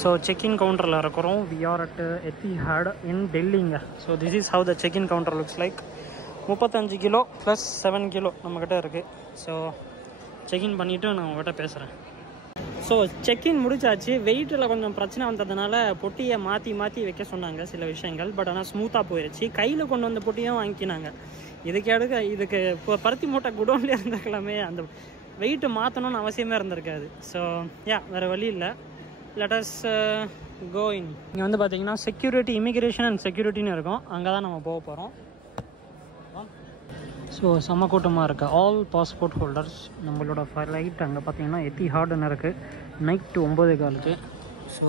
So check in கவுண்டரில் இருக்கிறோம். We are at Etihad in டெல்லிங்க. So this is how the check in counter looks like. 35 kilo plus 7 kilo நம்மக்கிட்ட இருக்குது. So check in பண்ணிவிட்டு நான் உங்கள்கிட்ட பேசுகிறேன். ஸோ செக்இன் முடிச்சாச்சு. வெயிட்டில் கொஞ்சம் பிரச்சனை வந்ததுனால பொட்டியை மாற்றி வைக்க சொன்னாங்க சில விஷயங்கள். பட் ஆனால் ஸ்மூத்தாக போயிடுச்சு. கையில் கொண்டு வந்த பொட்டியும் வாங்கிக்கினாங்க. இதுக்கு இப்போ பருத்தி மூட்டை குடோன்லேயே இருந்திருக்கலாமே, அந்த வெயிட்டு மாற்றணும்னு அவசியமே இருந்திருக்காது. ஸோ வேறு வழி இல்லை. லெட் அஸ் கோ இன். இங்கே வந்து பார்த்தீங்கன்னா செக்யூரிட்டி, இமிக்ரேஷன் அண்ட் செக்யூரிட்டின்னு இருக்கும். அங்கே தான் நம்ம போக போகிறோம். ஸோ செம்ம கூட்டமாக இருக்குது. All passport holders. நம்மளோட ஃப்ளைட் அங்கே பார்த்தீங்கன்னா எத்திஹாட்னு இருக்குது. நைட்டு 9:15. ஸோ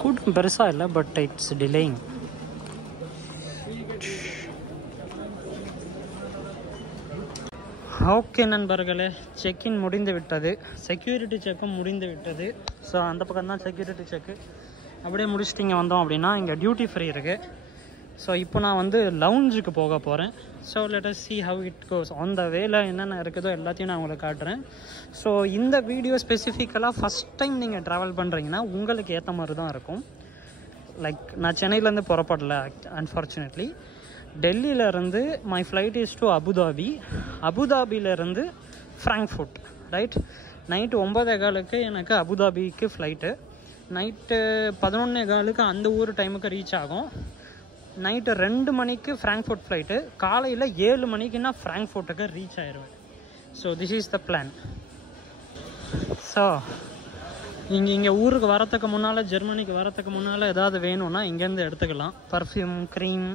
கூட்டம் பெருசாக இல்லை, பட் இட்ஸ் டிலேயிங். ஓகே நண்பர்களே, செக்இன் முடிந்து விட்டது. செக்யூரிட்டி செக்கும் முடிந்து விட்டது. ஸோ அந்த பக்கம் தான் செக்யூரிட்டி செக்கு. அப்படியே முடிச்சுட்டு இங்கே வந்தோம் அப்படின்னா இங்கே டியூட்டி ஃப்ரீ இருக்குது. ஸோ இப்போ நான் வந்து லவுஞ்சுக்கு போக போகிறேன். So let us see how it goes. On the வேல என்னென்ன இருக்குதோ எல்லாத்தையும் நான் உங்களுக்கு காட்டுறேன். ஸோ இந்த வீடியோ ஸ்பெசிஃபிக்கலாக ஃபஸ்ட் டைம் நீங்கள் ட்ராவல் பண்ணுறீங்கன்னா உங்களுக்கு ஏற்ற மாதிரி தான் இருக்கும். லைக் நான் சென்னையிலேருந்து புறப்படல அன்ஃபார்ச்சுனேட்லி. டெல்லியிலேருந்து my flight is to Abu Dhabi. அபுதாபியிலேருந்து ஃப்ராங்க்ஃபுட். ரைட். நைட்டு 9:15 எனக்கு அபுதாபிக்கு ஃப்ளைட்டு. நைட்டு 11:15 அந்த ஊர் டைமுக்கு ரீச் ஆகும். நைட்டு 2 மணிக்கு ஃப்ராங்க்ஃபுட் ஃப்ளைட்டு. காலையில் 7 மணிக்குன்னா ஃப்ராங்க்ஃபுட்டுக்கு ரீச் ஆயிடுவேன். So this is the plan. So இங்கே ஊருக்கு வரத்துக்கு முன்னால், ஜெர்மனிக்கு வரத்துக்கு முன்னால் ஏதாவது வேணும்னா இங்கேருந்து எடுத்துக்கலாம். பர்ஃப்யூம், க்ரீம்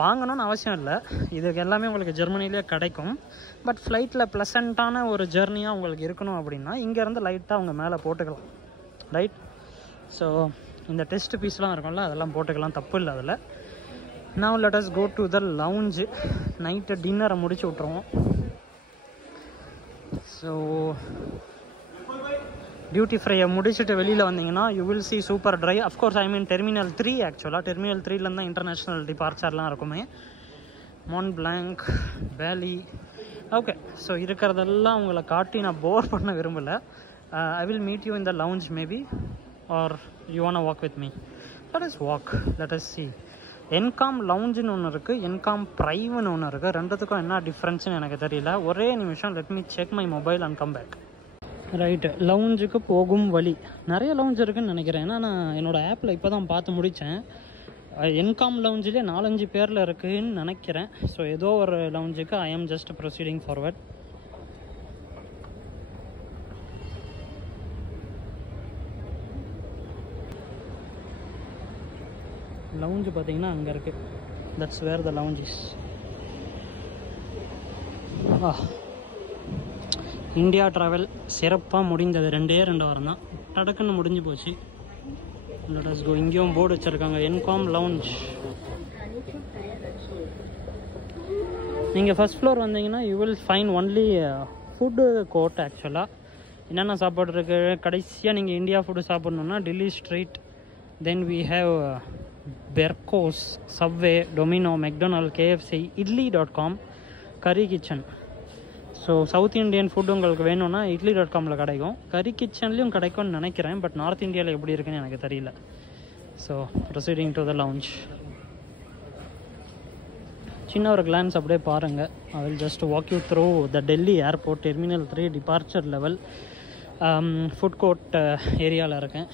வாங்கணும்னு அவசியம் இல்லை. இதுக்கு எல்லாமே உங்களுக்கு ஜெர்மனிலே கிடைக்கும். பட் ஃப்ளைட்டில் ப்ளசண்ட்டான ஒரு ஜெர்னியாக உங்களுக்கு இருக்கணும் அப்படின்னா இங்கேருந்து லைட்டாக அவங்க மேலே போட்டுக்கலாம். ரைட். ஸோ இந்த டெஸ்ட் பீஸ்லாம் இருக்கும்ல, அதெல்லாம் போட்டுக்கலாம், தப்பு இல்லை அதில். Now let us go to the lounge. Night டின்னரை முடிச்சு விட்ருவோம். ஸோ டியூட்டி ஃப்ரையை முடிச்சுட்டு வெளியில் வந்தீங்கன்னா யூ வில் see சூப்பர் ட்ரை. Of course I mean terminal 3. ஆக்சுவலாக டெர்மினல் 3லேருந்து தான் இன்டர்நேஷ்னல் டிபார்ச்சர்லாம் இருக்குமே. மான் பிளாங்க், பேலி. ஓகே. ஸோ இருக்கிறதெல்லாம் உங்களை காட்டி நான் போர் பண்ண விரும்பலை. I will meet you in the lounge maybe, are you want walk with me. Let us walk. Let us see. என்காம் லவுஞ்சுன்னு ஒன்று இருக்குது, என்காம் ப்ரைவ்னு ஒன்று இருக்குது. ரெண்டுத்துக்கும் என்ன டிஃப்ரென்ஸ்னு எனக்கு தெரியல. ஒரே நிமிஷம், let me check my mobile and come back. Right. லவுஞ்சுக்கு போகும் வழி நிறைய லவுஞ்ச் இருக்குதுன்னு நினைக்கிறேன். ஏன்னா நான் என்னோடய ஆப்பில் இப்போ தான் பார்த்து முடித்தேன். என்காம் லவுஞ்சிலே 4-5 பேரில் இருக்குதுன்னு நினைக்கிறேன். ஸோ ஏதோ ஒரு லவுஞ்சுக்கு ஐ ஆம் ஜஸ்ட் ப்ரொசீடிங் ஃபார்வர்ட். லவுஞ்சு பார்த்தீங்கன்னா அங்கே இருக்குது. That's where the lounge is. India travel சிறப்பாக முடிந்தது. 2 வாரம் தான், டடக்குன்னு முடிஞ்சு போச்சு. Let us go. இங்கேயும் போர்டு வச்சுருக்காங்க, என்காம் லவுஞ்ச். நீங்கள் ஃபஸ்ட் ஃப்ளோர் வந்தீங்கன்னா you will find only food court. ஆக்சுவலாக என்னென்ன சாப்பாடு இருக்குது, கடைசியாக நீங்கள் இந்தியா ஃபுட்டு சாப்பிட்ணுன்னா Delhi street. Then we have Bercos, Subway, Domino, McDonald, KFC, idli.com, curry kitchen. So south Indian food உங்களுக்கு வேணும்னா idli.comல கிடைக்கும். கரி கிச்சன்லேயும் கிடைக்கும்னு நினைக்கிறேன். பட் நார்த் இந்தியாவில் எப்படி இருக்குன்னு எனக்கு தெரியல. So proceeding to the lounge. சின்ன ஒரு கிளான்ஸ் அப்படியே பாருங்கள். I will just walk you through the Delhi airport terminal 3 departure level. Food court ஏரியாவில் இருக்கேன்.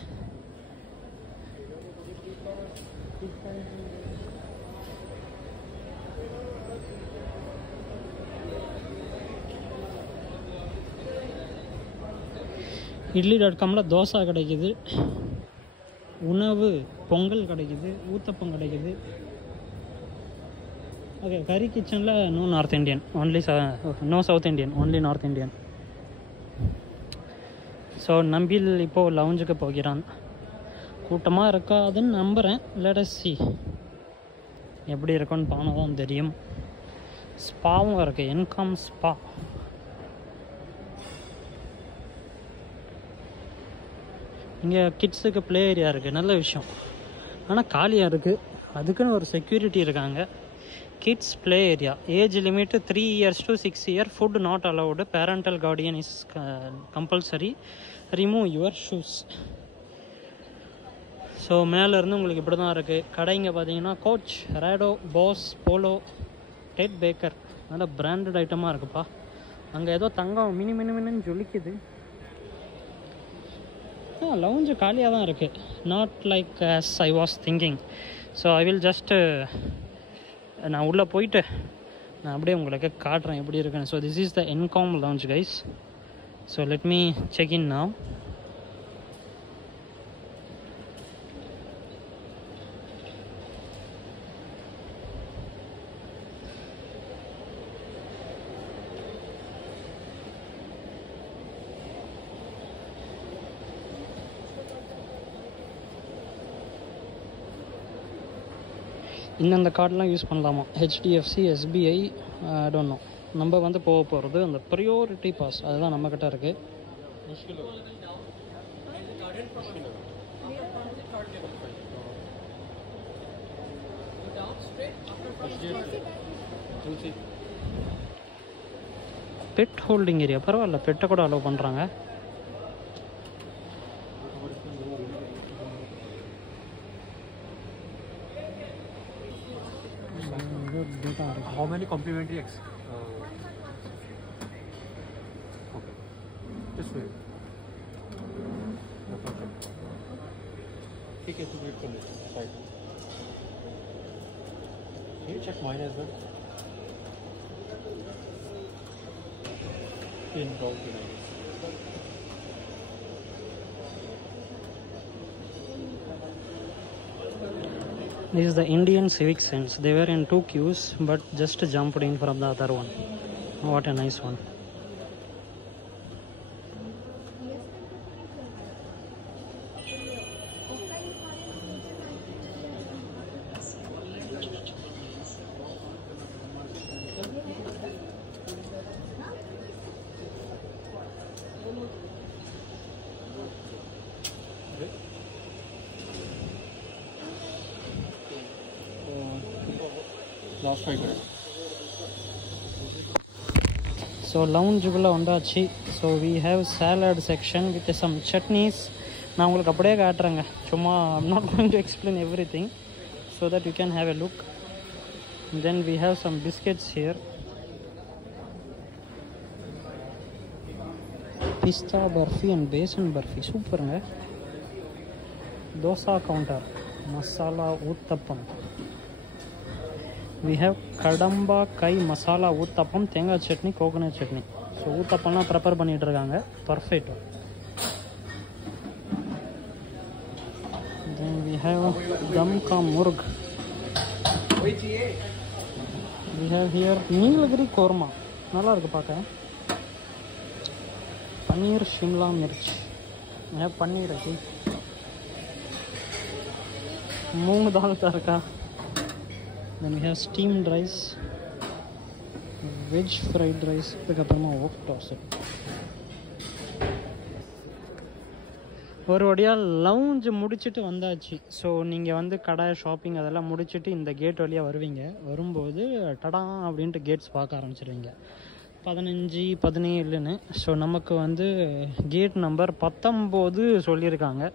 idli.comல தோசை கிடைக்குது, உணவு பொங்கல் கிடைக்குது, ஊத்தப்பம் கிடைக்குது. ஓகே. கரி கிச்சனில் no north Indian, only no south Indian, only north Indian. So நம்பில் இப்போது லவுஞ்சுக்கு போகிறான். கூட்டமாக இருக்காதுன்னு நம்புகிறேன். லெட் அஸ் see எப்படி இருக்குன்னு பானை தான் தெரியும். ஸ்பாவும் இருக்குது, என்காம் ஸ்பா. இங்கே கிட்ஸுக்கு ப்ளே ஏரியா இருக்குது, நல்ல விஷயம். ஆனால் காலியாக இருக்குது. அதுக்குன்னு ஒரு செக்யூரிட்டி இருக்காங்க. Kids play area, age limit 3 years to 6 years, food not allowed, parental guardian is compulsory, remove your shoes. So மேலேருந்து உங்களுக்கு இப்படி தான் இருக்குது. கடைங்க பார்த்தீங்கன்னா Coach, Rado, Boss, Polo, Ted Baker, நல்லா பிராண்டட் ஐட்டமாக இருக்குப்பா. அங்கே ஏதோ தங்கம் மினின்னு ஜொலிக்குது. லவுஞ்சு காலியாக தான் இருக்குது, not like as I was thinking. So I will just நான் உள்ளே போயிட்டு நான் அப்படியே உங்களுக்கு காட்டுறேன் எப்படி இருக்குன்னு. So this is the Encalm lounge guys. So let me check in now. இந்தந்த கார்டெலாம் யூஸ் பண்ணலாமா? HDFC, SBI, I don't know. நம்ம வந்து போக போகிறது அந்த ப்ரியோரிட்டி பாஸ், அதுதான் நம்மக்கிட்ட இருக்குது. பெட் ஹோல்டிங் ஏரியா பரவாயில்ல, பெட்டை கூட அலோவ் பண்ணுறாங்க. How many complimentary eggs? Okay. Just wait. ठीक है, तो वेट कर लेते हैं साइड में. Can you check mine as well? In round to 9. This is the Indian Civic Sense. They were in 2 queues but just jumped in from the other one. What a nice one. Last 5 minutes. So லவுஞ்சுக்குள்ளே வந்தாச்சு. So we have salad section with some chutneys. நான் உங்களுக்கு அப்படியே காட்டுறேங்க, சும்மா I'm not going to explain everything so that you can have a look. Then we have some biscuits here, pista barfi and besan barfi, சூப்பருங்க. Dosa counter, masala uttapam. We have கடம்பா கை மசாலா ஊத்தப்பம், தேங்காய் சட்னி, கோகோனட் சட்னி. ஸோ ஊத்தப்பம்லாம் ப்ரிப்பேர் பண்ணிகிட்டு இருக்காங்க, perfect. Then we have dum ka murg. We have here Nilgiri கோர்மா, நல்லா இருக்கு பார்க்க. பன்னீர் ஷிம்லா மிர்ச், பன்னீர் இருக்கு. 3 தால் தான் இருக்கா. Then we have steamed rice, veg fried rice, இதுக்கப்புறமா ஓக் டாஸ். ஒரு வழியாக லவுஞ்சு முடிச்சுட்டு வந்தாச்சு. ஸோ நீங்கள் வந்து கடை ஷாப்பிங் அதெல்லாம் முடிச்சுட்டு இந்த கேட் வழியாக வருவீங்க. வரும்போது டடா அப்படின்ட்டு கேட்ஸ் பார்க்க ஆரம்பிச்சிருவீங்க, 15, 17ன்னு. ஸோ நமக்கு வந்து கேட் நம்பர் 19 சொல்லியிருக்காங்க.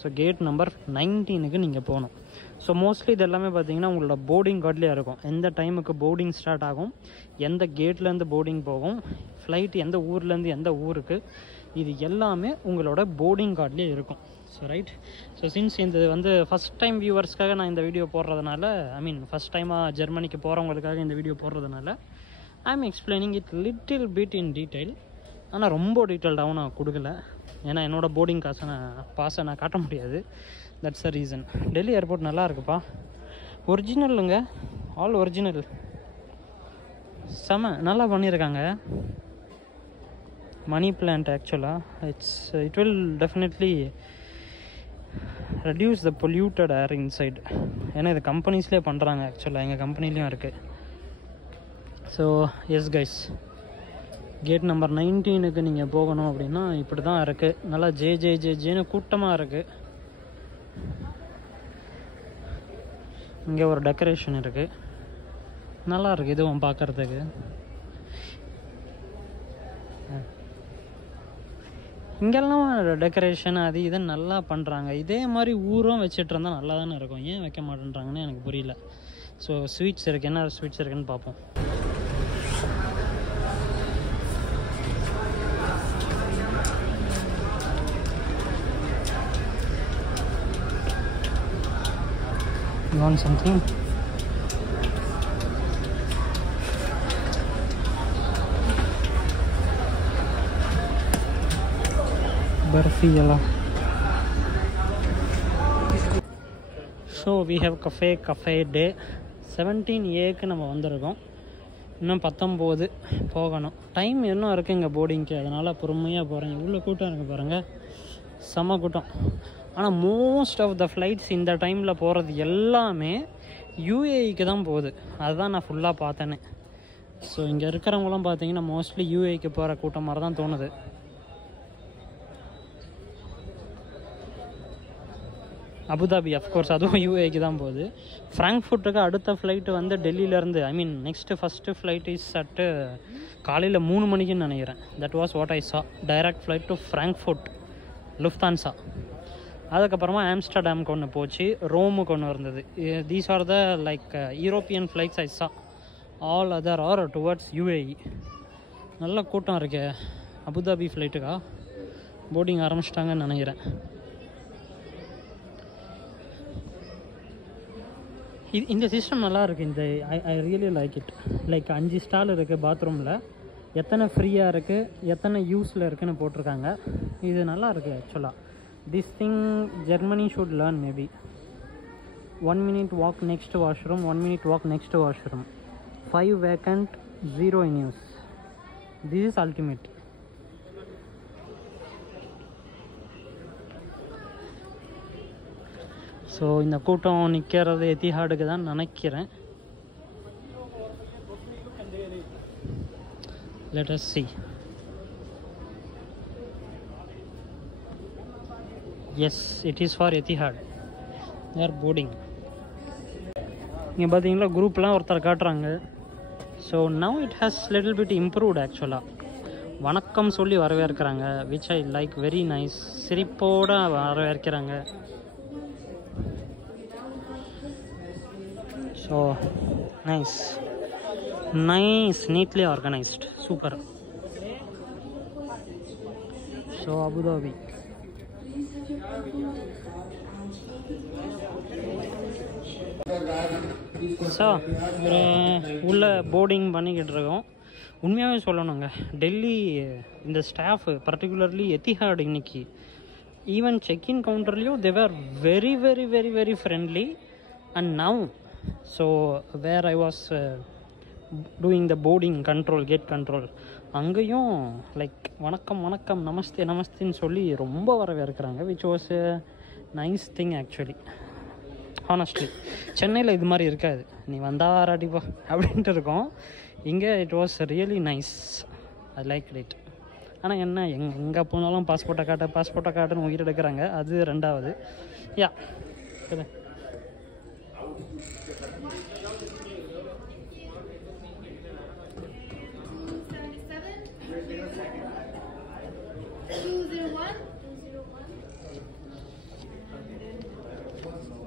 ஸோ கேட் நம்பர் 19க்கு நீங்கள் போகணும். ஸோ மோஸ்ட்லி இது எல்லாமே பார்த்தீங்கன்னா உங்களோட போர்டிங் கார்ட்லேயே இருக்கும். எந்த டைமுக்கு போர்டிங் ஸ்டார்ட் ஆகும், எந்த கேட்லேருந்து போர்டிங் போகும், ஃப்ளைட் எந்த ஊர்லேருந்து எந்த ஊருக்கு, இது எல்லாமே உங்களோட போர்டிங் கார்ட்லேயே இருக்கும். So right. ஸோ சின்ஸ் இந்த வந்து ஃபஸ்ட் டைம் வியூவர்ஸ்க்காக நான் இந்த வீடியோ போடுறதுனால, ஐ மீன் ஃபஸ்ட் டைமாக ஜெர்மனிக்கு போகிறவங்களுக்காக இந்த வீடியோ போடுறதுனால I am explaining it little bit in detail. ஆனால் ரொம்ப டீட்டெயில்டாகவும் நான் கொடுக்கல, ஏன்னா என்னோடய போர்டிங் பாஸை நான் காட்ட முடியாது. That's the reason. Delhi airport நல்லா இருக்குப்பா, ஒரிஜினலுங்க, ஆல் ஒரிஜினல், செம நல்லா பண்ணியிருக்காங்க. மணி பிளான்ட் ஆக்சுவலாக it will definitely reduce the polluted air inside. ஏன்னா இது கம்பெனிஸ்லேயே பண்ணுறாங்க, ஆக்சுவலாக எங்கள் கம்பெனிலையும் இருக்குது. So yes guys, gate number 19க்கு நீங்கள் போகணும் அப்படின்னா இப்படி தான் இருக்குது. நல்லா ஜேன்னு கூட்டமாக இருக்குது. இங்கே ஒரு டெக்கரேஷன் இருக்குது. நல்லா இருக்குது இதுவும் பார்க்குறதுக்கு. இங்கெல்லாம் டெக்கரேஷன் அது இதுன்னு நல்லா பண்ணுறாங்க. இதே மாதிரி ஊரும் வச்சுட்டு இருந்தால் நல்லா தானே இருக்கும். ஏன் வைக்க மாட்டேன்றாங்கன்னு எனக்கு புரியல. ஸோ ஸ்வீட்ஸ் இருக்குது, என்ன ஸ்வீட்ஸ் இருக்குன்னு பார்ப்போம். You want something? Barfi yalla. So we have cafe day 17A நம்ம வந்திருக்கோம். இன்னும் 19 போகணும். டைம் இன்னும் இருக்குது இங்கே போர்டிங்க்கு, அதனால் பொறுமையாக போகிறேன். இவ்வளோ கூட்டம் இருக்குது பாருங்கள், செம கூட்டம். ஆனால் மோஸ்ட் ஆஃப் த ஃப்ளைட்ஸ் இந்த டைமில் போகிறது எல்லாமே யூஏஇக்கு தான் போகுது. அதுதான் நான் ஃபுல்லாக பார்த்தேனே. ஸோ இங்கே இருக்கிறவங்களாம் பார்த்தீங்கன்னா மோஸ்ட்லி யூஏஇக்கு போகிற கூட்டம் மாதிரி தான் தோணுது. அபுதாபி அஃப்கோர்ஸ் அதுவும் யூஏக்கு தான் போகுது. ஃப்ராங்க்ஃபர்ட்டுக்கு அடுத்த ஃப்ளைட்டு வந்து டெல்லியிலேருந்து, I mean first flight is at காலையில் 3 மணிக்குன்னு நினைக்கிறேன். That was what I saw. Direct flight to Frankfurt Lufthansa. அதுக்கப்புறமா ஆம்ஸ்டர்டாமுக்கு ஒன்று போச்சு, ரோமுக்கு ஒன்று இருந்தது. These are the like European flights I saw. All other are towards UAE. நல்ல கூட்டம் இருக்கே. அபுதாபி ஃப்ளைட்டுக்கா போர்டிங் ஆரம்பிச்சிட்டாங்கன்னு நினைக்கிறேன். இந்த சிஸ்டம் நல்லா இருக்குது. இந்த I really like it. Like 5 stall இருக்குது பாத்ரூமில். எத்தனை ஃப்ரீயாக இருக்குது, எத்தனை யூஸில் இருக்குதுன்னு போட்டிருக்காங்க. இது நல்லா இருக்குது ஆக்சுவலாக. This thing Germany should learn maybe. 1 minute walk next washroom, 1 minute walk next washroom, 5 vacant, 0 in use. This is ultimate. So இந்த கூட்டம் நிற்கிறது எத்திஹாடுக்கு தான் நினைக்கிறேன். Let us see. Yes, it is for Etihad. They are boarding. இங்கே பார்த்தீங்களா குரூப்லாம் ஒருத்தர் காட்டுறாங்க. So now it has little bit improved ஆக்சுவலாக. வணக்கம் சொல்லி வரவேற்கிறாங்க, which I like, very nice. சிரிப்போடு வரவேற்கிறாங்க. So nice, neatly organised, super. So Abu Dhabi so ஒரு உள்ள போர்டிங் பண்ணிக்கிட்டு இருக்கோம். உண்மையாகவே சொல்லணுங்க, டெல்லி இந்த ஸ்டாஃபு பர்டிகுலர்லி எத்திஹாட் இன்னைக்கு ஈவன் செக்இன் கவுண்டர்லேயும் they were very very very very friendly. And now so where I was doing the boarding control, gate control, அங்கேயும் லைக் வணக்கம் வணக்கம் நமஸ்தே நமஸ்தேன்னு சொல்லி ரொம்ப வரவேற்கிறாங்க, which was a nice thing actually. Honestly சென்னையில் இது மாதிரி இருக்காது. நீ வந்தால் ராட்டிப்பா அப்படின்ட்டு இருக்கோம். இங்கே it was really nice. I like it. ஆனால் என்ன, எங்கே போனாலும் பாஸ்போர்ட்டை காட்டுன்னு உயிர் எடுக்கிறாங்க. அது ரெண்டாவது. யா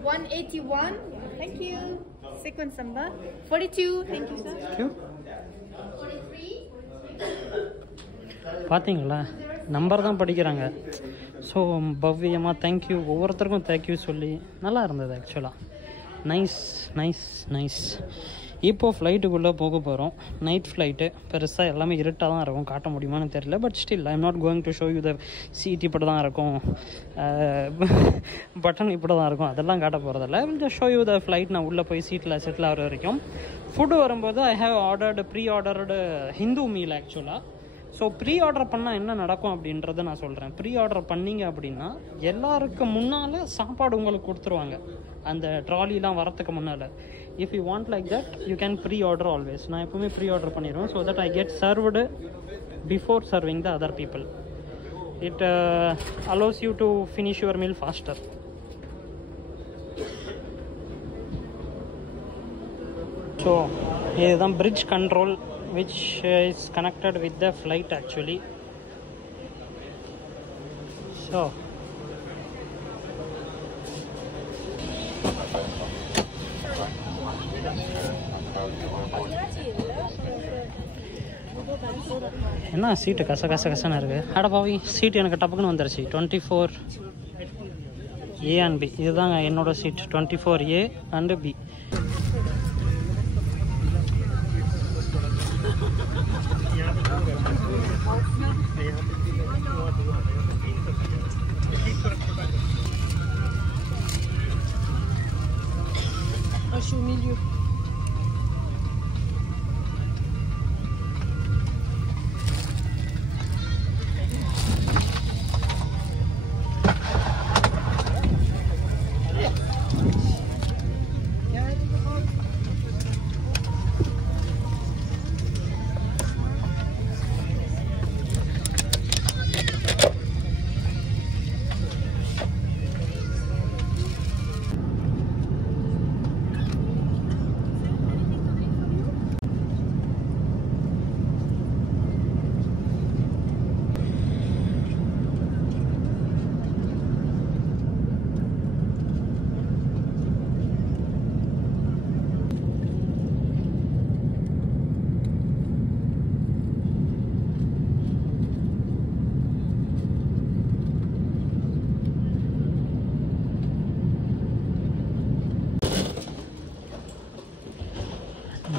$181. Thank you. Sequence number 42. Thank you, sir. Thank you. பார்த்தீங்களா, நம்பர் தான் படிக்கிறாங்க. ஸோ பவ்யமாக தேங்க்யூ, ஒவ்வொருத்தருக்கும் தேங்க்யூ சொல்லி நல்லா இருந்தது ஆக்சுவலாக. Nice nice nice. இப்போது ஃப்ளைட்டுக்குள்ளே போக போகிறோம். நைட் ஃப்ளைட்டு, பெருசாக எல்லாமே இருட்டாக தான் இருக்கும், காட்ட முடியுமான்னு தெரியல. But still I am not going to show you the seat இப்படி தான் இருக்கும், பட்டன் இப்படி தான் இருக்கும், அதெல்லாம் காட்ட போகிறதில்ல. Will just show you the flight. நான் உள்ளே போய் சீட்டில் செட்டில் ஆகிற வரைக்கும். ஃபுட்டு வரும்போது I have pre ordered Hindu meal ஆக்சுவலாக. ஸோ ப்ரீ ஆர்டர் பண்ணால் என்ன நடக்கும் அப்படின்றத நான் சொல்கிறேன். ப்ரீ ஆர்டர் பண்ணிங்க அப்படின்னா எல்லாருக்கும் முன்னால் சாப்பாடு உங்களுக்கு கொடுத்துருவாங்க, அந்த ட்ராலிலாம் வரத்துக்கு முன்னால். If you want like that you can pre order always. நான் எப்போவுமே ப்ரீ ஆர்டர் பண்ணிடுவேன், so that I get served before serving the other people. It allows you to finish your meal faster. So இதுதான் bridge control which is connected with the flight actually. So என்ன சீட்டு கசகசன்னு இருக்கு. அட பாவி, seat எனக்கு டப்புக்குன்னு வந்துருச்சு. 24A and B. இதுதாங்க என்னோட seat 24A and B. Je suis au milieu.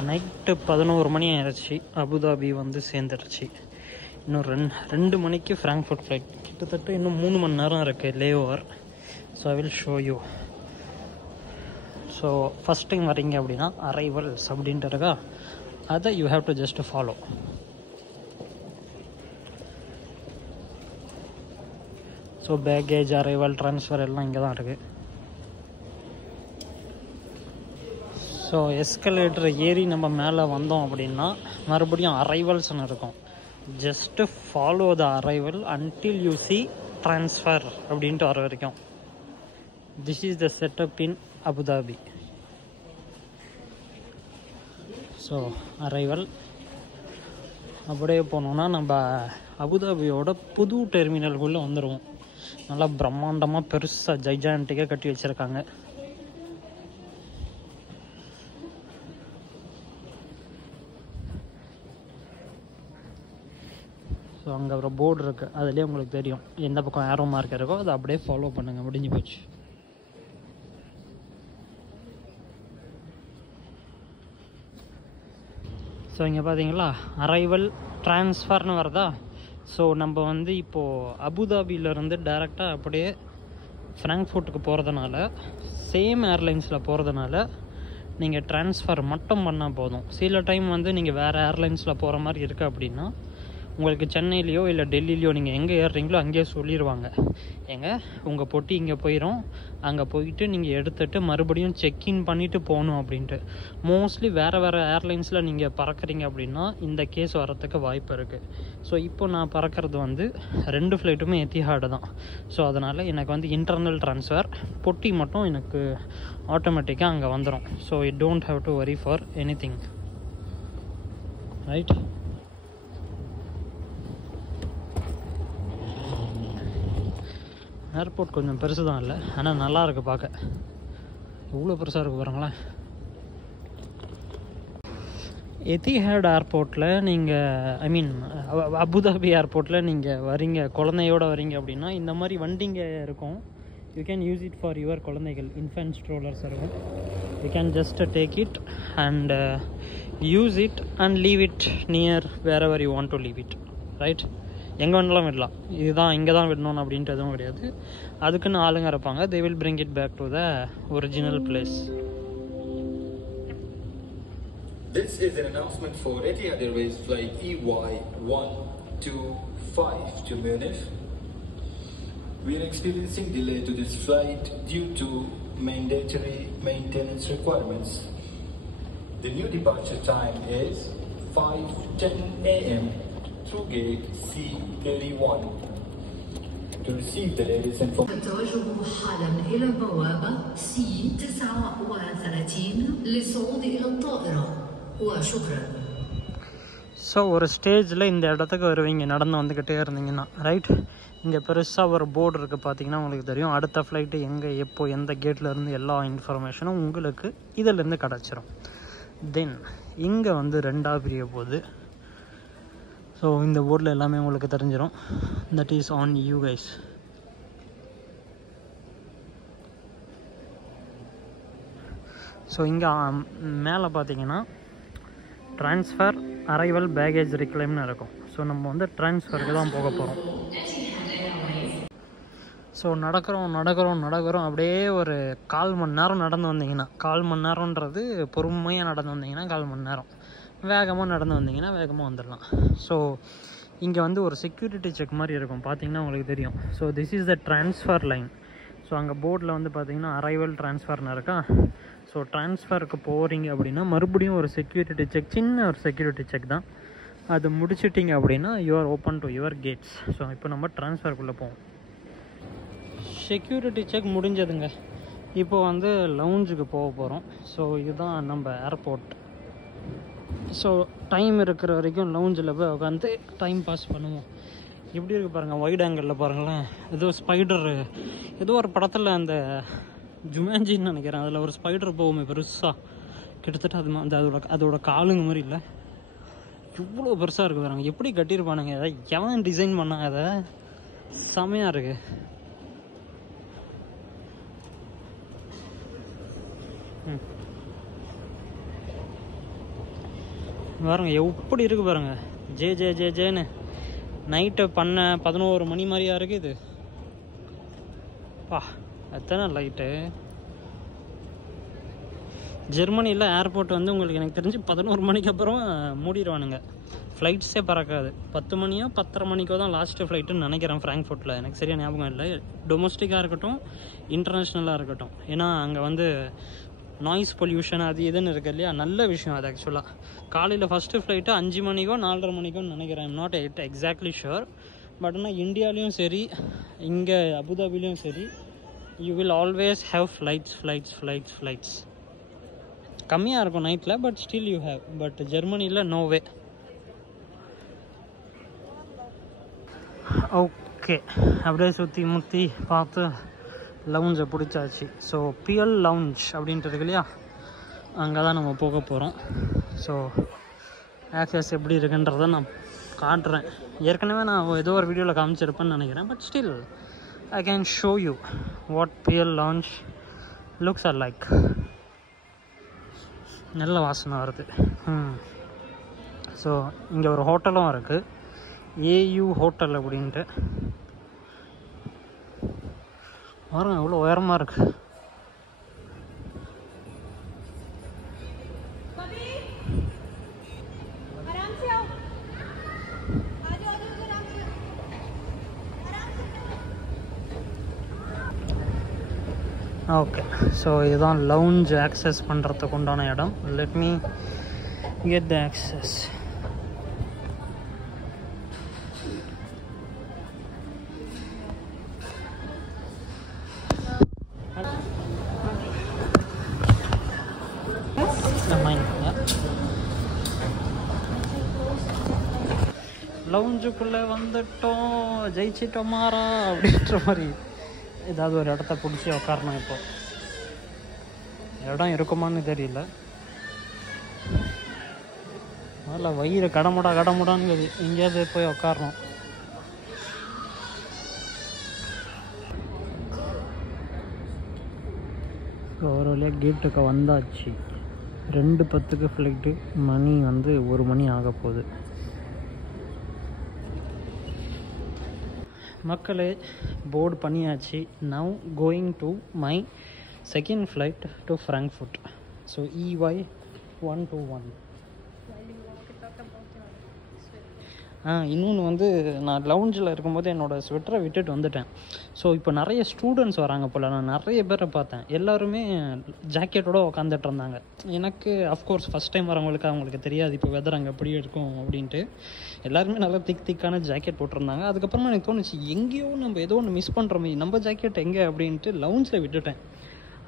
Night 11 மணி ஆயிடுச்சு. அபுதாபி வந்து சேர்ந்துடுச்சு. இன்னும் 2 மணிக்கு ஃப்ராங்க்ஃபர்ட் ஃப்ளைட். கிட்டத்தட்ட இன்னும் 3 மணி நேரம் இருக்குது layover. So I will show you. So first time வரீங்க அப்படின்னா அரைவல்ஸ் அப்படின்ட்டு இருக்கா, அதை you have to just follow. So baggage, arrival, transfer எல்லாம் இங்கே தான் இருக்குது. ஸோ எஸ்கலேட்டர் ஏறி நம்ம மேலே வந்தோம் அப்படின்னா மறுபடியும் அரைவல்ஸ்னு இருக்கும். Just follow the arrival until you see transfer அப்படின்ட்டு வர வரைக்கும். This is the setup in Abu Dhabi. So arrival அப்படியே போனோன்னா நம்ம அபுதாபியோட புது டெர்மினல்குள்ளே வந்துடுவோம். நல்லா பிரம்மாண்டமாக பெருசாக ஜைஜான்டிக்காக கட்டி வச்சுருக்காங்க. ஸோ அங்கே ஒரு போர்டு இருக்குது, அதுலேயே உங்களுக்கு தெரியும் எந்த பக்கம் ஏரோ மார்க் இருக்கோ அதை அப்படியே ஃபாலோ பண்ணுங்கள். முடிஞ்சு போச்சு. ஸோ இங்கே பார்த்தீங்களா அரைவல் ட்ரான்ஸ்ஃபர்னு வருதா. ஸோ நம்ம வந்து இப்போது அபுதாபியிலேருந்து டைரெக்டாக அப்படியே ஃப்ராங்க்ஃபர்ட்டுக்கு போகிறதுனால, சேம் ஏர்லைன்ஸில் போகிறதுனால நீங்கள் ட்ரான்ஸ்ஃபர் மட்டும் பண்ணால் போதும். சில டைம் வந்து நீங்கள் வேறு ஏர்லைன்ஸில் போகிற மாதிரி இருக்குது அப்படின்னா உங்களுக்கு சென்னையிலையோ இல்லை டெல்லியிலையோ நீங்கள் எங்கே ஏறுறீங்களோ அங்கேயே சொல்லிடுவாங்க, ஏங்க உங்கள் பொட்டி இங்கே போயிடும், அங்கே போயிட்டு நீங்கள் எடுத்துகிட்டு மறுபடியும் செக்இன் பண்ணிவிட்டு போகணும் அப்படின்ட்டு. மோஸ்ட்லி வேறு ஏர்லைன்ஸில் நீங்கள் பறக்கிறீங்க அப்படின்னா இந்த கேஸ் வரத்துக்கு வாய்ப்பு இருக்குது. ஸோ இப்போ நான் பறக்கிறது வந்து 2 ஃப்ளைட்டுமே எத்திஹாடு தான். ஸோ அதனால் எனக்கு வந்து இன்டர்னல் ட்ரான்ஸ்ஃபர், பொட்டி மட்டும் எனக்கு ஆட்டோமேட்டிக்காக அங்கே வந்துடும். So you don't have to worry for any thing, right? Airport கொஞ்சம் பெருசு தான் இல்லை, ஆனால் நல்லா இருக்குது பார்க்க. எவ்வளோ பெருசாக இருக்குது பாருங்களேன். எத்திஹாட் ஏர்போர்ட்டில் நீங்கள் அபுதாபி ஏர்போர்ட்டில் நீங்கள் வரீங்க, குழந்தையோடு வரீங்க அப்படின்னா இந்த மாதிரி வண்டிங்க இருக்கும். You can use it for your குழந்தைகள். இன்ஃபென்ட் ஸ்ட்ரோலர்ஸ் இருக்கும். You can just take it and use it and leave it near wherever you want to leave it, right? எங்கே வேணாலும் விடலாம். இதுதான் இங்கே தான் விடணும் அப்படின்ட்டு எதுவும் கிடையாது. அதுக்குன்னு ஆளுங்க இருப்பாங்க. They will bring it back to the original place. This is an announcement for Etihad Airways flight EY125 to Munich. We are experiencing delay to this flight due to mandatory maintenance requirements. The new departure time is 5:10 a.m. through gate C31. To receive the latest information. التوجه حالا إلى البوابة C39 للصعود إلى الطائرة. وشكرا. So ஒரு ஸ்டேஜில் இந்த இடத்துக்கு வருவீங்க நடந்து வந்துக்கிட்டே இருந்தீங்கன்னா, right? இங்கே பெருசாக ஒரு போர்டு இருக்குது பார்த்தீங்கன்னா உங்களுக்கு தெரியும். அடுத்த ஃப்ளைட்டு எங்கே, எப்போ, எந்த கேட்லேருந்து எல்லா இன்ஃபர்மேஷனும் உங்களுக்கு இதிலேருந்து கிடச்சிரும். தென் இங்கே வந்து ரெண்டாக பிரிய போகுது. ஸோ இந்த போர்டில் எல்லாமே உங்களுக்கு தெரிஞ்சிடும். That is on you guys. So இங்கே மேலே பார்த்தீங்கன்னா ட்ரான்ஸ்ஃபர், அரைவல், பேகேஜ் ரிக்ளைம்னு இருக்கும். ஸோ நம்ம வந்து ட்ரான்ஸ்ஃபருக்கு தான் போக போகிறோம். ஸோ நடக்கிறோம் அப்படியே ஒரு 1/4 மணி நேரம் நடந்து வந்தீங்கன்னா, 1/4 மணி நேரன்றது பொறுமையாக நடந்து வந்தீங்கன்னா 1/4 மணி நேரம், வேகமாக நடந்து வந்தீங்கன்னா வேகமாக வந்துடலாம். ஸோ இங்கே வந்து ஒரு செக்யூரிட்டி செக் மாதிரி இருக்கும் பார்த்தீங்கன்னா உங்களுக்கு தெரியும். So this is the transfer line. So அங்கே போர்டில் வந்து பார்த்தீங்கன்னா அரைவல், ட்ரான்ஸ்ஃபர்னு இருக்கா. ஸோ ட்ரான்ஸ்ஃபருக்கு போகிறீங்க அப்படின்னா மறுபடியும் ஒரு செக்யூரிட்டி செக், சின்ன ஒரு செக்யூரிட்டி செக் தான். அது முடிச்சிட்டிங்க அப்படின்னா you are open to your gates. So இப்போ நம்ம ட்ரான்ஸ்ஃபருக்குள்ளே போவோம். செக்யூரிட்டி செக் முடிஞ்சதுங்க. இப்போ வந்து லவுஞ்சுக்கு போக போகிறோம். ஸோ இதுதான் நம்ம ஏர்போர்ட். ஸோ டைம் இருக்கிற வரைக்கும் லவுஞ்சில் போய் உட்காந்து டைம் பாஸ் பண்ணுவோம். எப்படி இருக்குது பாருங்கள், வைட் ஆங்கிளில் பாருங்களேன். ஏதோ ஸ்பைடர், ஏதோ ஒரு படத்தில் அந்த ஜுமான்ஜின்னு நினைக்கிறேன், அதில் ஒரு ஸ்பைடர் போகுமே பெருசாக, கிட்டத்தட்ட அதோட காலுங்க மாதிரி இல்லை, இவ்வளோ பெருசாக இருக்குது பாருங்க. எப்படி கட்டியிருப்பானுங்க, அதை எவன் டிசைன் பண்ணாங்க, அதை செமையாக இருக்குது. பாருங்க எப்படி இருக்கு பாருங்க, ஜே ஜே ஜே ஜேன்னு. நைட்டு 11 மணி மாதிரியா இருக்குது இது. பா எத்தனை லைட்டு. ஜெர்மனியில் ஏர்போர்ட் வந்து உங்களுக்கு எனக்கு தெரிஞ்சு 11 மணிக்கு அப்புறம் மூடிடுவானுங்க. ஃப்ளைட்ஸே பறக்காது. 10 மணியோ 10:30 மணிக்கோ தான் லாஸ்ட்டு ஃப்ளைட்டுன்னு நினைக்கிறேன் ஃப்ராங்க்ஃபர்ட்டில். எனக்கு சரியாக ஞாபகம் இல்லை. டொமஸ்டிக்காக இருக்கட்டும், இன்டர்நேஷ்னலாக இருக்கட்டும். ஏன்னா அங்கே வந்து நாய்ஸ் பொல்யூஷன் அது இதுன்னு இருக்குது இல்லையா. நல்ல விஷயம் அது ஆக்சுவலாக. காலையில் ஃபஸ்ட்டு ஃப்ளைட்டு 5 மணிக்கோ 4:30 மணிக்கோன்னு நினைக்கிறேன். I'm not exactly sure. But ஆனால் இந்தியாவிலையும் சரி, இங்கே அபுதாபிலையும் சரி, you will always have flights. கம்மியாக இருக்கும் நைட்டில், but still you have. But ஜெர்மனியில் நோ வே. ஓகே, அப்படியே சுற்றி முற்றி பார்த்து லவுஞ்சை பிடிச்சாச்சு. ஸோ பிஎல் லவுஞ்ச் அப்படின்ட்டு இருக்கு இல்லையா, அங்கே தான் நம்ம போக போகிறோம். ஸோ ஆக்சஸ் எப்படி இருக்குன்றதை நான் காட்டுறேன். ஏற்கனவே நான் ஏதோ ஒரு வீடியோவில் காமிச்சிருப்பேன்னு நினைக்கிறேன். But still I can show you what BL lounge looks are like. நல்ல வாசனை வருது. ஸோ இங்கே ஒரு ஹோட்டலும் இருக்குது, ஏயு ஹோட்டல் அப்படின்ட்டு. பாருங்க எவ்வளோ உயரமாக இருக்குது. ஓகே, ஸோ இதுதான் லவுஞ்ச் ஆக்சஸ் பண்ணுறதுக்கு உண்டான இடம். Let me get the access. லவுஞ்சுக்குள்ளே வந்துட்டோம், ஜெயிச்சிட்டோம் மாறா அப்படின்ற மாதிரி. ஏதாவது ஒரு இடத்த பிடிச்சி உக்காரணும். இப்போ இடம் இருக்குமான்னு தெரியல. அதில் வயிறு கடமுடான்னு எங்கேயாவது போய் உக்காரணும். ஒரு வழியாக கேட்டுக்கு வந்தாச்சு. 2:10 ஃப்ளைட்டு. மணி வந்து 1 மணி ஆக போகுது. மக்களே, போர்டு பண்ணியாச்சு. Now going to my second flight to Frankfurt. So EY121. இன்னொன்று வந்து நான் லவுஞ்சில் இருக்கும்போது என்னோடய ஸ்வெட்டரை விட்டுட்டு வந்துட்டேன். ஸோ இப்போ நிறைய ஸ்டூடெண்ட்ஸ் வராங்க போல். நான் நிறைய பேரை பார்த்தேன், எல்லாருமே ஜாக்கெட்டோடு உட்காந்துட்டு இருந்தாங்க. எனக்கு அஃப்கோர்ஸ் ஃபஸ்ட் டைம் வரவங்களுக்கு அவங்களுக்கு தெரியாது இப்போ வெதர் அங்கே எப்படி இருக்கும் அப்படின்ட்டு. எல்லாருமே நல்லா திக்கான ஜாக்கெட் போட்டிருந்தாங்க. அதுக்கப்புறமா எனக்கு தோணுச்சு, எங்கேயோ நம்ம ஏதோ ஒன்று மிஸ் பண்ணுறோமே, நம்ம ஜாக்கெட் எங்கே அப்படின்ட்டு லவுஞ்சில் விட்டுட்டேன்.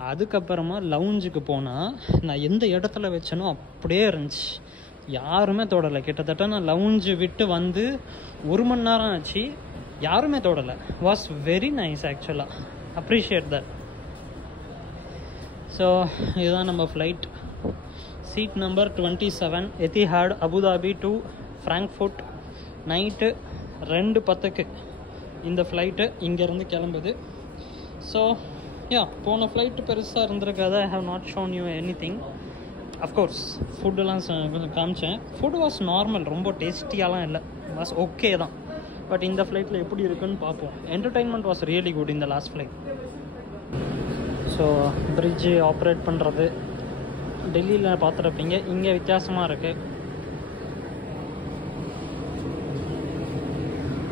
அதுக்கப்புறமா லவுஞ்சுக்கு போனால் நான் எந்த இடத்துல வச்சேனோ அப்படியே இருந்துச்சு, யாருமே தொடலை. கிட்டத்தட்ட நான் லவுஞ்சு விட்டு வந்து 1 மணி நேரம் ஆச்சு, யாருமே தொடலை. வாஸ் வெரி நைஸ் ஆக்சுவலாக, அப்ரிஷியேட் தட். ஸோ இதுதான் நம்ம flight. Seat number 27, Etihad Abu Dhabi to Frankfurt. Night 2:10 இந்த ஃப்ளைட்டு இங்கேருந்து கிளம்புது. ஸோ போன ஃப்ளைட்டு பெருசாக இருந்திருக்காது. I have not shown you anything. Of course ஃபுட்டெல்லாம் கொஞ்சம் காமிச்சேன். ஃபுட் வாஸ் நார்மல், ரொம்ப டேஸ்டியாலாம் இல்லை, வாஸ் ஓகே தான். பட் இந்த ஃப்ளைட்டில் எப்படி இருக்குன்னு பார்ப்போம். என்டர்டெயின்மெண்ட் வாஸ் ரியலி குட் இந்த last flight. So bridge operate பண்ணுறது டெல்லியில் பார்த்துருப்பீங்க, இங்கே வித்தியாசமாக இருக்குது.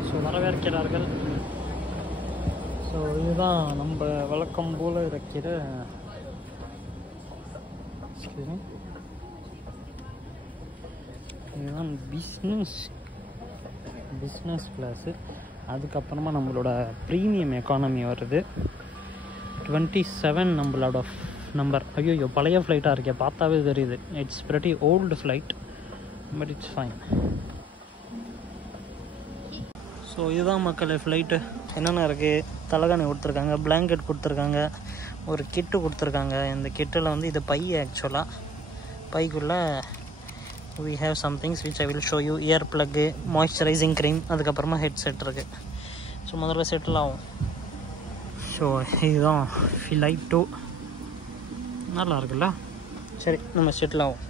ஸோ வரவேற்கிறார்கள். ஸோ இதுதான் நம்ம வழக்கம் போல் இருக்கிற இதுதான் பிஸ்னஸ் கிளாஸு. அதுக்கப்புறமா நம்மளோட ப்ரீமியம் எக்கானமி வருது. 27 நம்மளோட நம்பர். ஐயோ பழைய ஃப்ளைட்டாக இருக்கே, பார்த்தாவே தெரியுது. It's pretty old flight, but it's fine. So இதுதான் மக்களே ஃப்ளைட்டு. என்னென்ன இருக்குது, தலகாணி கொடுத்துருக்காங்க, பிளாங்கெட் கொடுத்துருக்காங்க, ஒரு கிட்டு கொடுத்துருக்காங்க. இந்த கிட்டில் வந்து இது பை. ஆக்சுவலாக பைக்குள்ளே we have some things which I will show you. ear plug, moisturizing cream, அதுக்கப்புறமா ஹெட்செட் இருக்குது. ஸோ முதல்ல செட்டில் ஆகும். ஸோ இதுதான் ஃப்ளைட் 2. நல்லா இருக்குல்ல? சரி நம்ம செட்டில் ஆகும்.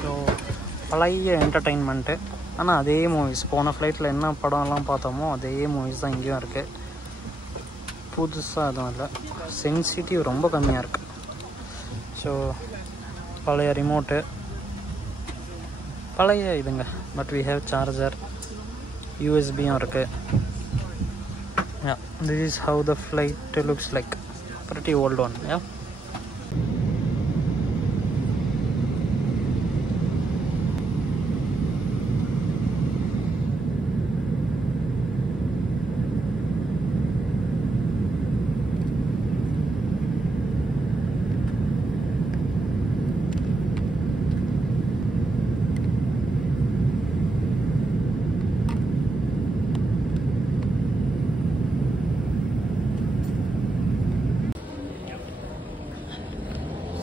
ஸோ பழைய என்டர்டெயின்மெண்ட்டு, ஆனால் அதே மூவிஸ். போன ஃப்ளைட்டில் என்ன படம்லாம் பார்த்தோமோ அதே மூவிஸ் தான் இங்கேயும் இருக்குது. புதுசாக எதுவும் இல்லை. சென்சிட்டிவ் ரொம்ப கம்மியாக இருக்குது. ஸோ பழைய ரிமோட்டு, பழைய இதுங்க. பட் we have சார்ஜர், யூஎஸ்பியும் இருக்குது. this is how the flight looks like. Pretty old one.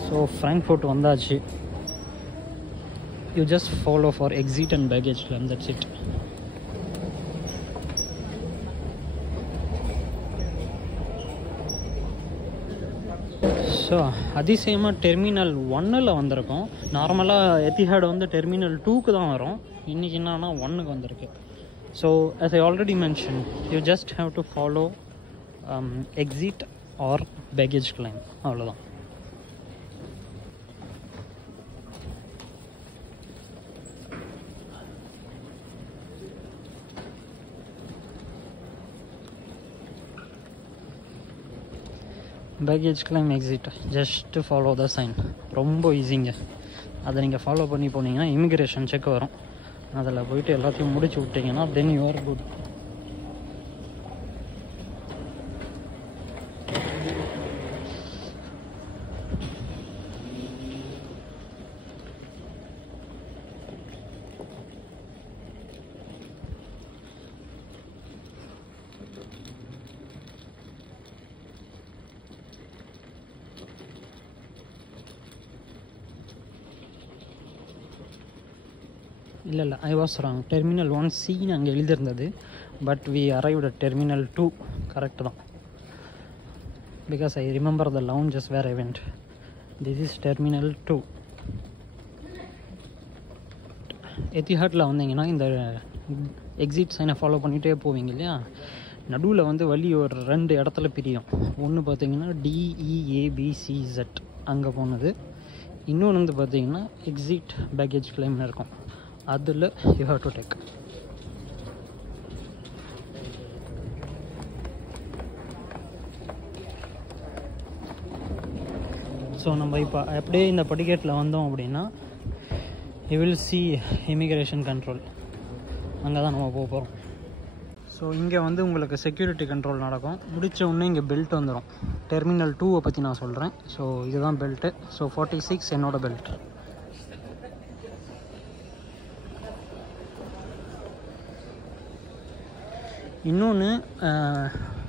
So Frankfurt வந்தாச்சு. You just follow for exit and baggage claim, that's it. So அதிசயமாக டெர்மினல் 1ல் வந்திருக்கோம். நார்மலாக எத்திஹாட் வந்து டெர்மினல் 2க்கு தான் வரும். இன்றைக்கி என்னன்னா 1க்கு வந்திருக்கு. So as I already mentioned, you just have to follow exit or baggage claim, அவ்வளோதான். Baggage claim exit, just follow the sign. ரொம்ப ஈஸிங்க. அதை நீங்கள் ஃபாலோ பண்ணி போனீங்கன்னா இமிக்ரேஷன் செக் வரும். அதில் போயிட்டு எல்லாத்தையும் முடிச்சு விட்டிங்கன்னா தென் யூ ஆர் குட். இல்லை I was wrong. Terminal 1C அங்கே எழுதியிருந்தது. But we arrived at terminal 2. Correct தான். Because I remember the lounges where I went. This is terminal 2. எத்திஹாட்டில் வந்தீங்கன்னா இந்த எக்ஸிட் சைனை ஃபாலோ பண்ணிகிட்டே போவீங்க இல்லையா, நடுவில் வந்து வழி ஒரு 2 இடத்துல பிரியும். ஒன்று பார்த்தீங்கன்னா DEABCZ அங்கே போனது. இன்னொன்று வந்து பார்த்தீங்கன்னா எக்ஸிட் பேக்கேஜ் கிளைம்னு இருக்கும். அதில் you have to take. So நம்ம இப்போ அப்படியே இந்த படிக்கட்டில் வந்தோம் அப்படின்னா you will see immigration control. அங்கே தான் நம்ம போக போகிறோம். ஸோ இங்கே வந்து உங்களுக்கு செக்யூரிட்டி கண்ட்ரோல் நடக்கும். முடித்த உடனே இங்கே பெல்ட் வந்துடும். டெர்மினல் 2 பற்றி நான் சொல்கிறேன். ஸோ இதுதான் பெல்ட்டு. ஸோ 46 என்னோடய பெல்ட். இன்னொன்று,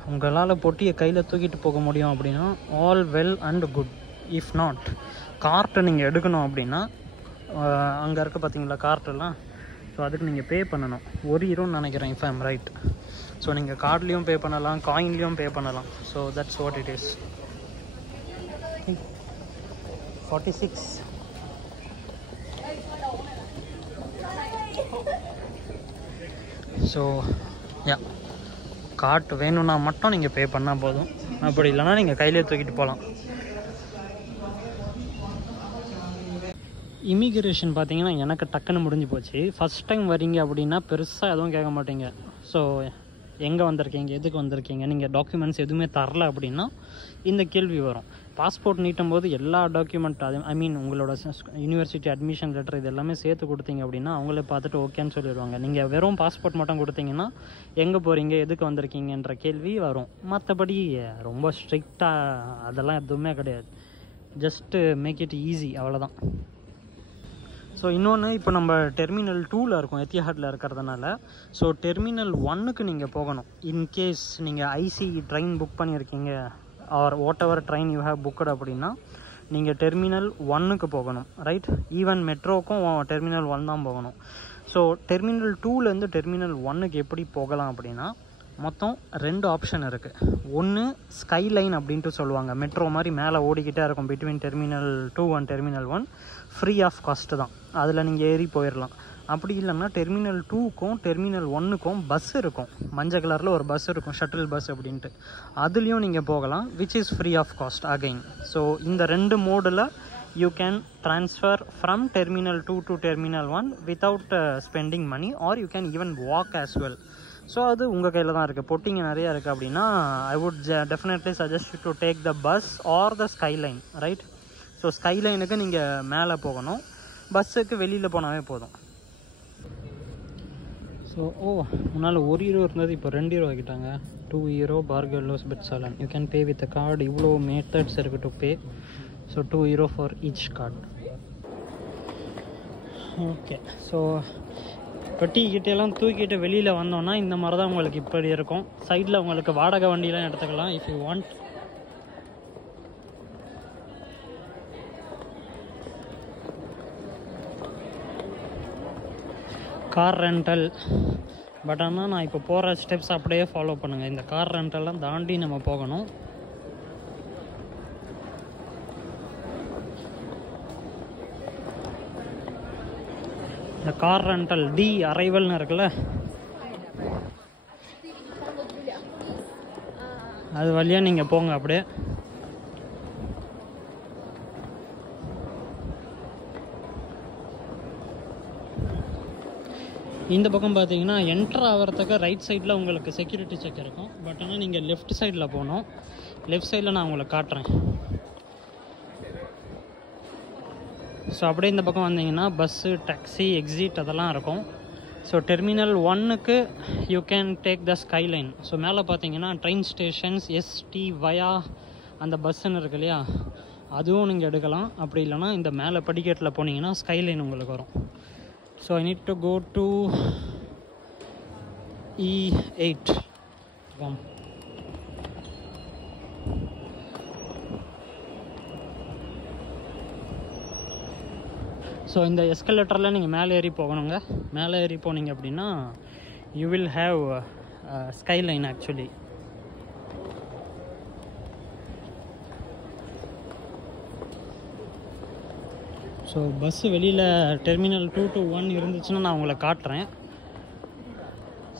உங்களால் பொட்டியை கையில் தூக்கிட்டு போக முடியும் அப்படின்னா all well and good. If not, கார்ட்டை நீங்கள் எடுக்கணும் அப்படின்னா அங்கே இருக்க பார்த்தீங்களா கார்ட்டெல்லாம், ஸோ அதுக்கு நீங்கள் பே பண்ணணும். €1 நினைக்கிறேன், இஃப் ஐம் ரைட். ஸோ நீங்கள் கார்ட்லேயும் பே பண்ணலாம், காயின்லேயும் பே பண்ணலாம். So that's what it is. 46. So yeah, card வேணும்னா மட்டும் நீங்கள் பே பண்ணால் போதும். அப்படி இல்லைனா நீங்கள் கையிலே தூக்கிட்டு போகலாம். இமிக்ரேஷன் பார்த்தீங்கன்னா எனக்கு டக்குன்னு முடிஞ்சு போச்சு. ஃபஸ்ட் டைம் வரீங்க அப்படின்னா பெருசாக எதுவும் கேட்க மாட்டீங்க. ஸோ எங்கே வந்திருக்கீங்க, எதுக்கு வந்திருக்கீங்க, நீங்கள் டாக்குமெண்ட்ஸ் எதுவுமே தரல அப்படின்னா இந்த கேள்வி வரும். பாஸ்போர்ட் நீட்டும் போது எல்லா டாக்குமெண்ட், அது ஐ மீன் உங்களோட யூனிவர்சிட்டி அட்மிஷன் லெட்டர் இது எல்லாமே சேர்த்து கொடுத்தீங்க அப்படின்னா அவங்களே பார்த்துட்டு ஓகேன்னு சொல்லிடுவாங்க. நீங்கள் வெறும் பாஸ்போர்ட் மட்டும் கொடுத்தீங்கன்னா எங்கே போகிறீங்க, எதுக்கு வந்திருக்கீங்கன்ற கேள்வி வரும். மற்றபடி ரொம்ப ஸ்ட்ரிக்டாக அதெல்லாம் எதுவுமே கிடையாது. ஜஸ்ட்டு மேக் இட் ஈஸி, அவ்வளோதான். ஸோ இன்னொன்று, இப்போ நம்ம டெர்மினல் 2ல் இருக்கோம், எத்திஹாடில் இருக்கிறதுனால. ஸோ டெர்மினல் 1க்கு நீங்கள் போகணும். இன்கேஸ் நீங்கள் ஐசி ட்ரெயின் புக் பண்ணியிருக்கீங்க or whatever train you have booked அப்படின்னா நீங்கள் டெர்மினல் 1க்கு போகணும், ரைட்? ஈவன் மெட்ரோக்கும் டெர்மினல் 1 தான் போகணும். ஸோ டெர்மினல் 2லேருந்து டெர்மினல் 1க்கு எப்படி போகலாம் அப்படின்னா மொத்தம் 2 ஆப்ஷன் இருக்குது. ஒன்று ஸ்கைலைன் அப்படின்ட்டு சொல்லுவாங்க. மெட்ரோ மாதிரி மேலே ஓடிக்கிட்டே இருக்கும் between terminal 2 and terminal 1. Free of cost தான், அதில் நீங்கள் ஏறி போயிடலாம். அப்படி இல்லைன்னா டெர்மினல் 2க்கும் டெர்மினல் 1க்கும் பஸ் இருக்கும். மஞ்சள் கலரில் ஒரு பஸ் இருக்கும், ஷட்டில் பஸ் அப்படின்ட்டு. அதுலேயும் நீங்கள் போகலாம், which is free of cost again. So இந்த 2 மோடில் you can transfer from terminal 2 to terminal 1 without spending money, or you can even walk as well. So அது உங்கள் கையில் தான் இருக்குது. பொட்டிங்க நிறையா இருக்குது அப்படின்னா I would definitely suggest you to take the bus or the skyline, right? So ஸ்கைலைனுக்கு நீங்கள் மேலே போகணும், பஸ்ஸுக்கு வெளியில் போனாவே போதும். ஸோ முன்னால் €1 இருந்தது, இப்போ €2 ஆகிட்டாங்க. €2 Bargelos Betsalan. You can pay with a card. இவ்வளோ மெத்தட்ஸ் இருக்குது to pay. So €2 for each card. Okay, so பெட்டி கிட்டெல்லாம் தூக்கிட்டு வெளியில் வந்தோன்னா இந்த மாதிரி தான் உங்களுக்கு இப்படி இருக்கும். சைடில் உங்களுக்கு வாடகை வண்டியெலாம் எடுத்துக்கலாம் if you want. Car rental. But ஆனால் நான் இப்போ போகிற ஸ்டெப்ஸ் அப்படியே ஃபாலோ பண்ணுங்கள். இந்த கார் ரெண்டல்லாம் தாண்டி நம்ம போகணும். இந்த கார் ரெண்டல் டி அரைவல்னு இருக்குல்ல, அது வழியாக நீங்கள் போங்க. அப்படியே இந்த பக்கம் பார்த்தீங்கன்னா என்ட்ரு ஆகிறதுக்கு ரைட் சைடில் உங்களுக்கு செக்யூரிட்டி செக் இருக்கும். பட் ஆனால் நீங்கள் லெஃப்ட் சைடில் போகணும். லெஃப்ட் சைடில் நான் உங்களுக்கு காட்டுறேன். ஸோ அப்படியே இந்த பக்கம் வந்தீங்கன்னா பஸ்ஸு, டாக்ஸி, எக்ஸிட் அதெல்லாம் இருக்கும். ஸோ டெர்மினல் 1க்கு you can take the skyline. So மேலே பார்த்தீங்கன்னா ட்ரெயின் ஸ்டேஷன்ஸ், எஸ்டி வயா அந்த பஸ்ஸுன்னு இருக்கு இல்லையா, அதுவும் நீங்கள் எடுக்கலாம். அப்படி இல்லைனா இந்த மேலே படிக்கட்டில் போனீங்கன்னா ஸ்கைலைன் உங்களுக்கு வரும். So I need to go to E8. So இந்த எஸ்கலேட்டரில் நீங்கள் மேலே ஏறி போகணுங்க. மேலே ஏறி போனீங்க அப்படின்னா you will have skyline actually. So bus வெளியில் டெர்மினல் 2 to 1 இருந்துச்சுன்னா நான் உங்களை காட்டுறேன்.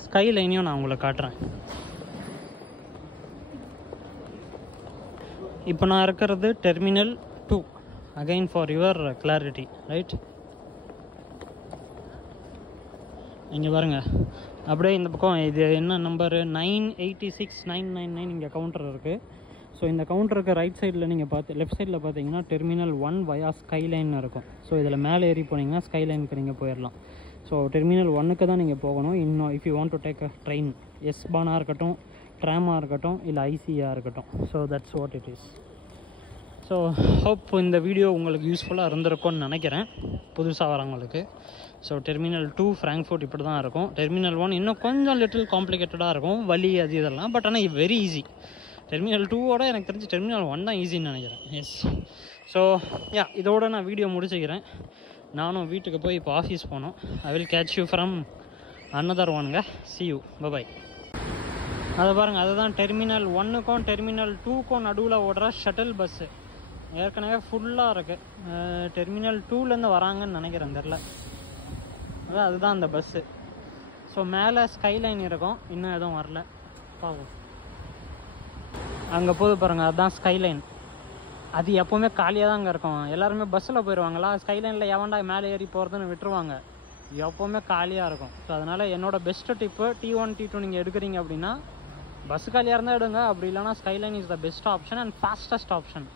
ஸ்கைலைனையும் நான் உங்களை காட்டுறேன். இப்போ நான் இருக்கிறது terminal 2. again for your clarity, right? இங்கே பாருங்கள், அப்படியே இந்த பக்கம் இது என்ன நம்பரு 986-999 இங்கே கவுண்டர் இருக்குது. ஸோ இந்த கவுண்டருக்கு ரைட் சைடில் நீங்கள் லெஃப்ட் சைடில் பார்த்தீங்கன்னா டெர்மினல் 1 வயா ஸ்கைலைன் இருக்கும். ஸோ இதில் மேலே ஏறி போனீங்கன்னா ஸ்கைலைனுக்கு நீங்கள் போயிடலாம். ஸோ டெர்மினல் 1க்கு தான் நீங்கள் போகணும். இன்னும் if you want to take a train எஸ்பானாக இருக்கட்டும், ட்ராமாக இருக்கட்டும், இல்லை ஐசியாக இருக்கட்டும். So that's what it is. So hope இந்த வீடியோ உங்களுக்கு யூஸ்ஃபுல்லாக இருந்திருக்கும்னு நினைக்கிறேன் புதுசாக வரவங்களுக்கு. ஸோ டெர்மினல் 2 ஃப்ராங்க்ஃபர்ட் இப்படி தான் இருக்கும். டெர்மினல் 1 இன்னும் கொஞ்சம் லிட்டில் காம்ப்ளிகேட்டடாக இருக்கும், வலி அது இதெல்லாம். பட் ஆனால் வெரி ஈஸி. டெர்மினல் 2ஓட எனக்கு தெரிஞ்சு டெர்மினல் 1 தான் ஈஸின்னு நினைக்கிறேன். எஸ். ஸோ இதோட நான் வீடியோ முடிச்சுக்கிறேன். நானும் வீட்டுக்கு போய் இப்போ ஆஃபீஸ் போகணும். I will catch you from another ஒன்ங்க. see you. பை. அதை பாருங்கள், அதுதான் டெர்மினல் 1க்கும் டெர்மினல் 2க்கும் நடுவில் ஓடுற ஷட்டில் பஸ்ஸு. ஏற்கனவே ஃபுல்லாக இருக்குது. டெர்மினல் 2லேருந்து வராங்கன்னு நினைக்கிறேன், தெரில. அதுதான் அந்த பஸ்ஸு. ஸோ மேலே ஸ்கைலைன் இருக்கும், இன்னும் எதுவும் வரல. பார்ப்போம். அங்கே போது பாருங்கள், அதுதான் ஸ்கைலைன். அது எப்போவுமே காலியாக தான் அங்கே இருக்கும். எல்லாருமே பஸ்ஸில் போயிடுவாங்களா, ஸ்கைலைனில் எவன்டா மேலே ஏறி போகிறதுன்னு விட்டுருவாங்க. எப்போவுமே காலியாக இருக்கும். ஸோ அதனால் என்னோடய பெஸ்ட்டு டிப்பு, T1 T2 நீங்கள் எடுக்கிறீங்க அப்படின்னா பஸ் காலியாக இருந்தால் எடுங்க. அப்படி இல்லைனா skyline is the best option and fastest option.